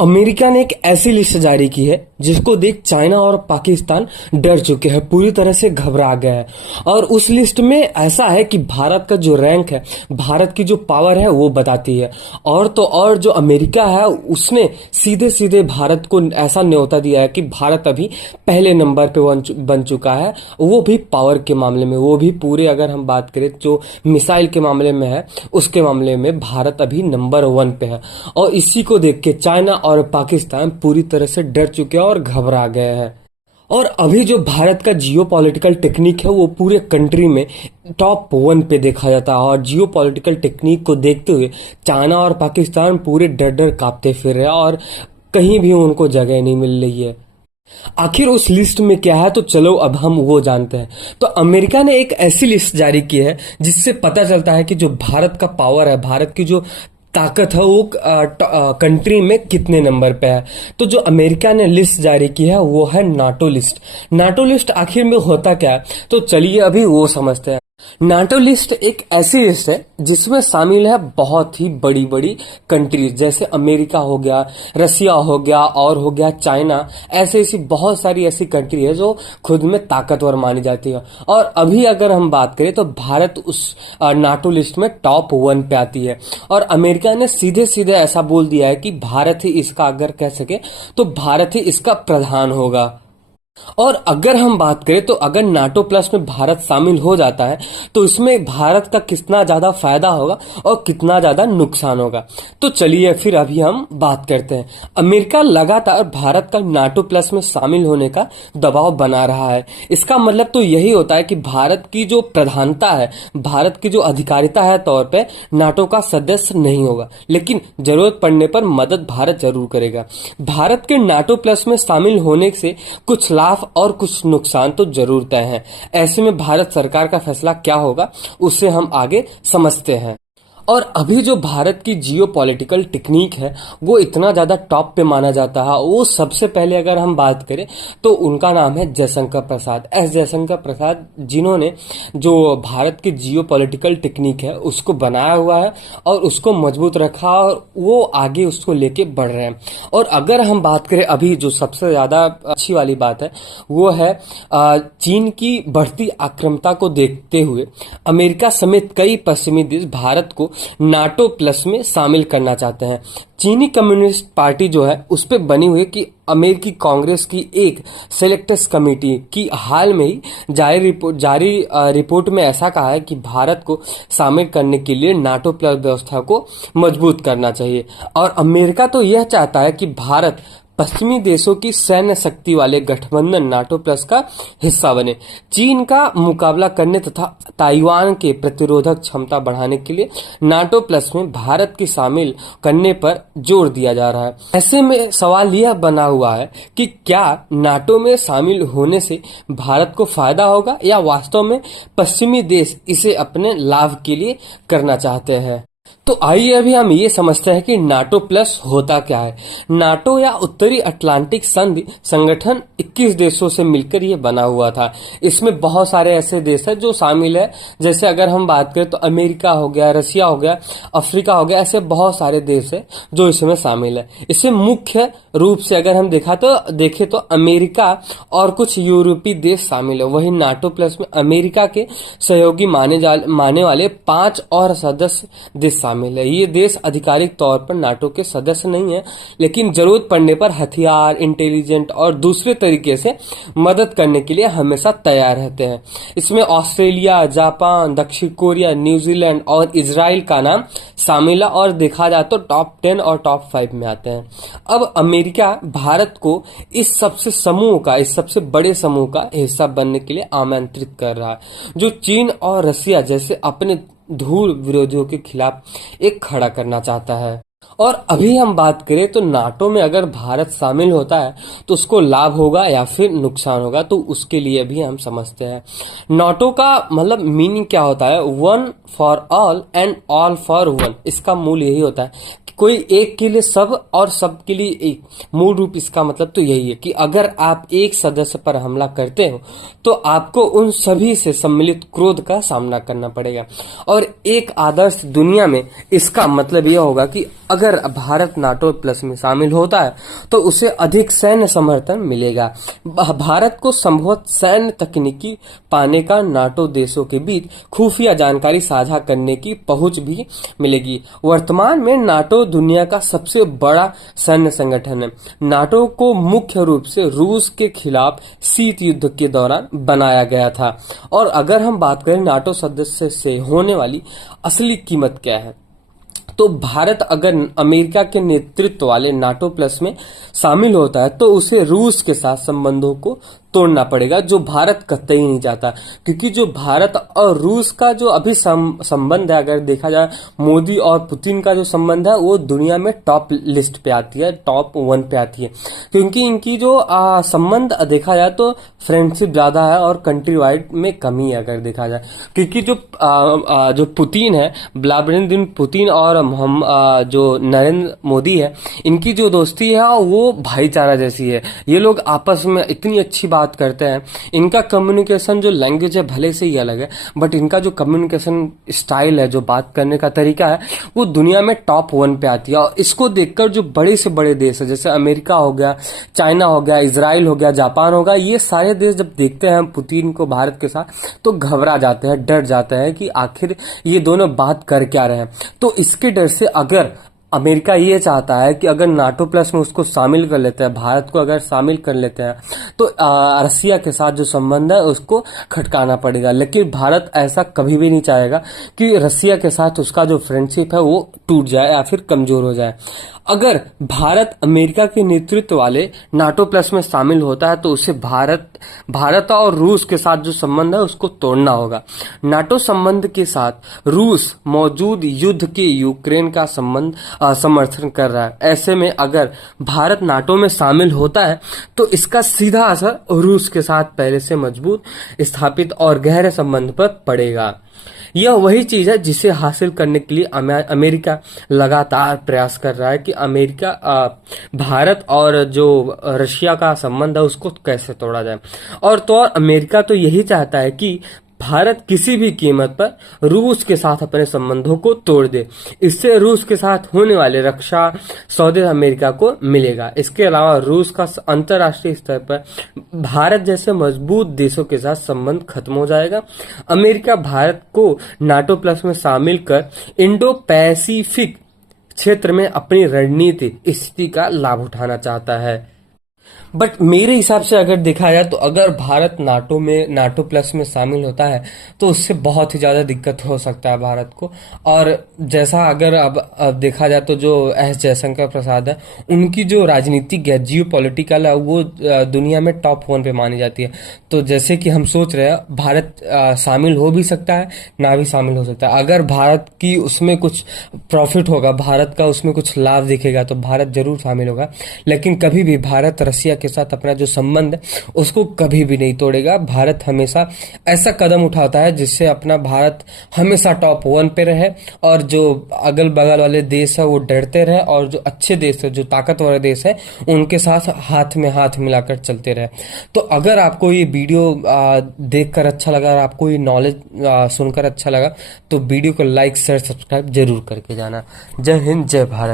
America ने एक ऐसी लिस्ट जारी की है जिसको देख चाइना और पाकिस्तान डर चुके हैं, पूरी तरह से घबरा गए हैं। और उस लिस्ट में ऐसा है कि भारत का जो रैंक है, भारत की जो पावर है वो बताती है। और तो और जो अमेरिका है उसने सीधे सीधे भारत को ऐसा न्योता दिया है कि भारत अभी पहले नंबर पे बन चुका है, वो भी पावर के मामले में, वो भी पूरे अगर हम बात करें जो मिसाइल के मामले में है उसके मामले में भारत अभी नंबर 1 पे है। और इसी को देख के चाइना और पाकिस्तान पूरी तरह से डर चुके हैं और घबरा गए हैं। और अभी जो भारत का जियो पॉलिटिकल टेक्निक है वो पूरे कंट्री में टॉप 1 पे देखा जाता है। और जियो पॉलिटिकल टेक्निक को देखते हुए चाइना और पाकिस्तान पूरे डर डर कांपते फिर रहे हैं और कहीं भी उनको जगह नहीं मिल रही है। आखिर उस लिस्ट में क्या है, तो चलो अब हम वो जानते हैं। तो अमेरिका ने एक ऐसी लिस्ट जारी की है जिससे पता चलता है कि जो भारत का पावर है, भारत की जो ताकत है वो कंट्री में कितने नंबर पे है। तो जो अमेरिका ने लिस्ट जारी की है वो है नाटो लिस्ट। नाटो लिस्ट आखिर में होता क्या है, तो चलिए अभी वो समझते हैं। नाटो लिस्ट एक ऐसी लिस्ट है जिसमें शामिल है बहुत ही बड़ी बड़ी कंट्रीज, जैसे अमेरिका हो गया, रसिया हो गया और हो गया चाइना। ऐसे ऐसी बहुत सारी ऐसी कंट्री है जो खुद में ताकतवर मानी जाती है। और अभी अगर हम बात करें तो भारत उस नाटो लिस्ट में टॉप 1 पे आती है। और अमेरिका ने सीधे सीधे ऐसा बोल दिया है कि भारत ही इसका, अगर कह सके तो भारत ही इसका प्रधान होगा। और अगर हम बात करें तो अगर नाटो प्लस में भारत शामिल हो जाता है तो इसमें भारत का कितना ज्यादा फायदा होगा और कितना ज्यादा नुकसान होगा, तो चलिए फिर अभी हम बात करते हैं। अमेरिका लगातार भारत का नाटो प्लस में शामिल होने का दबाव बना रहा है। इसका मतलब तो यही होता है कि भारत की जो प्रधानता है, भारत की जो अधिकारिता है तौर पे नाटो का सदस्य नहीं होगा, लेकिन जरूरत पड़ने पर मदद भारत जरूर करेगा। भारत के नाटो प्लस में शामिल होने से कुछ लाभ और कुछ नुकसान तो जरूर तय हैं। ऐसे में भारत सरकार का फैसला क्या होगा उसे हम आगे समझते हैं। और अभी जो भारत की जियो पॉलिटिकल टेक्निक है वो इतना ज्यादा टॉप पे माना जाता है। वो सबसे पहले अगर हम बात करें तो उनका नाम है जयशंकर प्रसाद, एस जयशंकर प्रसाद, जिन्होंने जो भारत की जियो पॉलिटिकल टेक्निक है उसको बनाया हुआ है और उसको मजबूत रखा और वो आगे उसको लेके बढ़ रहे हैं। और अगर हम बात करें अभी जो सबसे ज्यादा अच्छी वाली बात है वो है चीन की बढ़ती आक्रामकता को देखते हुए अमेरिका समेत कई पश्चिमी देश भारत को नाटो प्लस में शामिल करना चाहते हैं। चीनी कम्युनिस्ट पार्टी जो है उस पे बनी हुई कि अमेरिकी कांग्रेस की एक सेलेक्टस कमेटी की हाल में ही जारी रिपोर्ट में ऐसा कहा है कि भारत को शामिल करने के लिए नाटो प्लस व्यवस्था को मजबूत करना चाहिए। और अमेरिका तो यह चाहता है कि भारत पश्चिमी देशों की सैन्य शक्ति वाले गठबंधन नाटो प्लस का हिस्सा बने। चीन का मुकाबला करने तथा ताइवान के प्रतिरोधक क्षमता बढ़ाने के लिए नाटो प्लस में भारत की शामिल करने पर जोर दिया जा रहा है। ऐसे में सवाल यह बना हुआ है कि क्या नाटो में शामिल होने से भारत को फायदा होगा या वास्तव में पश्चिमी देश इसे अपने लाभ के लिए करना चाहते हैं। तो आइए अभी हम ये समझते हैं कि नाटो प्लस होता क्या है। नाटो या उत्तरी अटलांटिक संधि संगठन 21 देशों से मिलकर ये बना हुआ था। इसमें बहुत सारे ऐसे देश हैं जो शामिल है, जैसे अगर हम बात करें तो अमेरिका हो गया, रसिया हो गया, अफ्रीका हो गया, ऐसे बहुत सारे देश है जो इसमें शामिल है। इसमें मुख्य रूप से अगर हम देखें तो अमेरिका और कुछ यूरोपीय देश शामिल है। वही नाटो प्लस में अमेरिका के सहयोगी माने वाले 5 और सदस्य देश शामिल है। ये देश आधिकारिक तौर पर नाटो के सदस्य नहीं है, लेकिन जरूरत पड़ने पर हथियार, इंटेलिजेंट और दूसरे तरीके से मदद करने के लिए हमेशा तैयार रहते हैं। इसमें ऑस्ट्रेलिया, जापान, दक्षिण कोरिया, न्यूजीलैंड और इजराइल का नाम शामिल है और देखा जाए तो टॉप 10 और टॉप 5 में आते हैं। अब अमेरिका भारत को इस सबसे बड़े समूह का हिस्सा बनने के लिए आमंत्रित कर रहा है, जो चीन और रसिया जैसे अपने धूल विरोधियों के खिलाफ एक खड़ा करना चाहता है। और अभी हम बात करें तो नाटो में अगर भारत शामिल होता है तो उसको लाभ होगा या फिर नुकसान होगा, तो उसके लिए भी हम समझते हैं। नाटो का मतलब मीनिंग क्या होता है, 1 for all and all for 1। इसका मूल यही होता है कि कोई एक के लिए सब और सब के लिए एक। मूल रूप इसका मतलब तो यही है कि अगर आप एक सदस्य पर हमला करते हो तो आपको उन सभी से सम्मिलित क्रोध का सामना करना पड़ेगा। और एक आदर्श दुनिया में इसका मतलब यह होगा कि अगर भारत नाटो प्लस में शामिल होता है तो उसे अधिक सैन्य समर्थन मिलेगा। भारत को संभवत सैन्य तकनीकी पाने का नाटो देशों के बीच खुफिया जानकारी साझा करने की पहुंच भी मिलेगी। वर्तमान में नाटो दुनिया का सबसे बड़ा सैन्य संगठन है। नाटो को मुख्य रूप से रूस के खिलाफ शीत युद्ध के दौरान बनाया गया था। और अगर हम बात करें नाटो सदस्य से होने वाली असली कीमत क्या है, तो भारत अगर अमेरिका के नेतृत्व वाले नाटो प्लस में शामिल होता है तो उसे रूस के साथ संबंधों को तोड़ना पड़ेगा, जो भारत कतई नहीं चाहता। क्योंकि जो भारत और रूस का जो अभी संबंध है, अगर देखा जाए मोदी और पुतिन का जो संबंध है वो दुनिया में टॉप लिस्ट पे आती है, टॉप 1 पे आती है। क्योंकि इनकी जो संबंध देखा जाए तो फ्रेंडशिप ज्यादा है और कंट्री वाइड में कमी है अगर देखा जाए। क्योंकि जो पुतिन है, व्लादिमीर पुतिन और जो नरेंद्र मोदी है, इनकी जो दोस्ती है वो भाईचारा जैसी है। ये लोग आपस में इतनी अच्छी बात करते हैं। इनका कम्युनिकेशन जो लैंग्वेज है भले से ही अलग है, बट इनका जो कम्युनिकेशन स्टाइल है, जो बात करने का तरीका है, वो दुनिया में टॉप 1 पे आती है। और इसको देखकर जो बड़े से बड़े देश है, जैसे अमेरिका हो गया, चाइना हो गया, इजराइल हो गया, जापान हो गया, ये सारे देश जब देखते हैं पुतिन को भारत के साथ तो घबरा जाते हैं, डर जाते हैं कि आखिर ये दोनों बात कर क्या रहे हैं। तो इसके डर से अगर अमेरिका ये चाहता है कि अगर नाटो प्लस में उसको शामिल कर लेते हैं, भारत को अगर शामिल कर लेते हैं, तो रसिया के साथ जो संबंध है उसको खटकाना पड़ेगा। लेकिन भारत ऐसा कभी भी नहीं चाहेगा कि रसिया के साथ उसका जो फ्रेंडशिप है वो टूट जाए या फिर कमजोर हो जाए। अगर भारत अमेरिका के नेतृत्व वाले नाटो प्लस में शामिल होता है तो उसे भारत और रूस के साथ जो संबंध है उसको तोड़ना होगा। नाटो संबंध के साथ रूस मौजूद युद्ध के यूक्रेन का समर्थन कर रहा है। ऐसे में अगर भारत नाटो में शामिल होता है तो इसका सीधा असर रूस के साथ पहले से मजबूत स्थापित और गहरे संबंध पर पड़ेगा। यह वही चीज है जिसे हासिल करने के लिए अमेरिका लगातार प्रयास कर रहा है कि भारत और जो रशिया का संबंध है उसको कैसे तोड़ा जाए। और अमेरिका तो यही चाहता है कि भारत किसी भी कीमत पर रूस के साथ अपने संबंधों को तोड़ दे। इससे रूस के साथ होने वाले रक्षा सौदे अमेरिका को मिलेगा। इसके अलावा रूस का अंतर्राष्ट्रीय स्तर पर भारत जैसे मजबूत देशों के साथ संबंध खत्म हो जाएगा। अमेरिका भारत को नाटो प्लस में शामिल कर इंडो पैसिफिक क्षेत्र में अपनी रणनीतिक स्थिति का लाभ उठाना चाहता है। बट मेरे हिसाब से अगर देखा जाए तो अगर भारत नाटो प्लस में शामिल होता है तो उससे बहुत ही ज्यादा दिक्कत हो सकता है भारत को। और जैसा अगर अब देखा जाए तो जो एस जयशंकर प्रसाद है, उनकी जो राजनीतिक है, जियो पॉलिटिकल है, वो दुनिया में टॉप 1 पे मानी जाती है। तो जैसे कि हम सोच रहे हैं भारत शामिल हो भी सकता है, ना भी शामिल हो सकता है। अगर भारत की उसमें कुछ प्रॉफिट होगा, भारत का उसमें कुछ लाभ दिखेगा तो भारत जरूर शामिल होगा। लेकिन कभी भी भारत रसिया के साथ अपना जो संबंध है उसको कभी भी नहीं तोड़ेगा। भारत हमेशा ऐसा कदम उठाता है जिससे अपना भारत हमेशा टॉप 1 पे रहे और जो अगल बगल वाले देश है वो डरते रहे, और जो अच्छे देश है, जो ताकतवर देश है, उनके साथ हाथ में हाथ मिलाकर चलते रहे। तो अगर आपको ये वीडियो देखकर अच्छा लगा और आपको ये नॉलेज सुनकर अच्छा लगा तो वीडियो को लाइक शेयर सब्सक्राइब जरूर करके जाना। जय हिंद, जय भारत।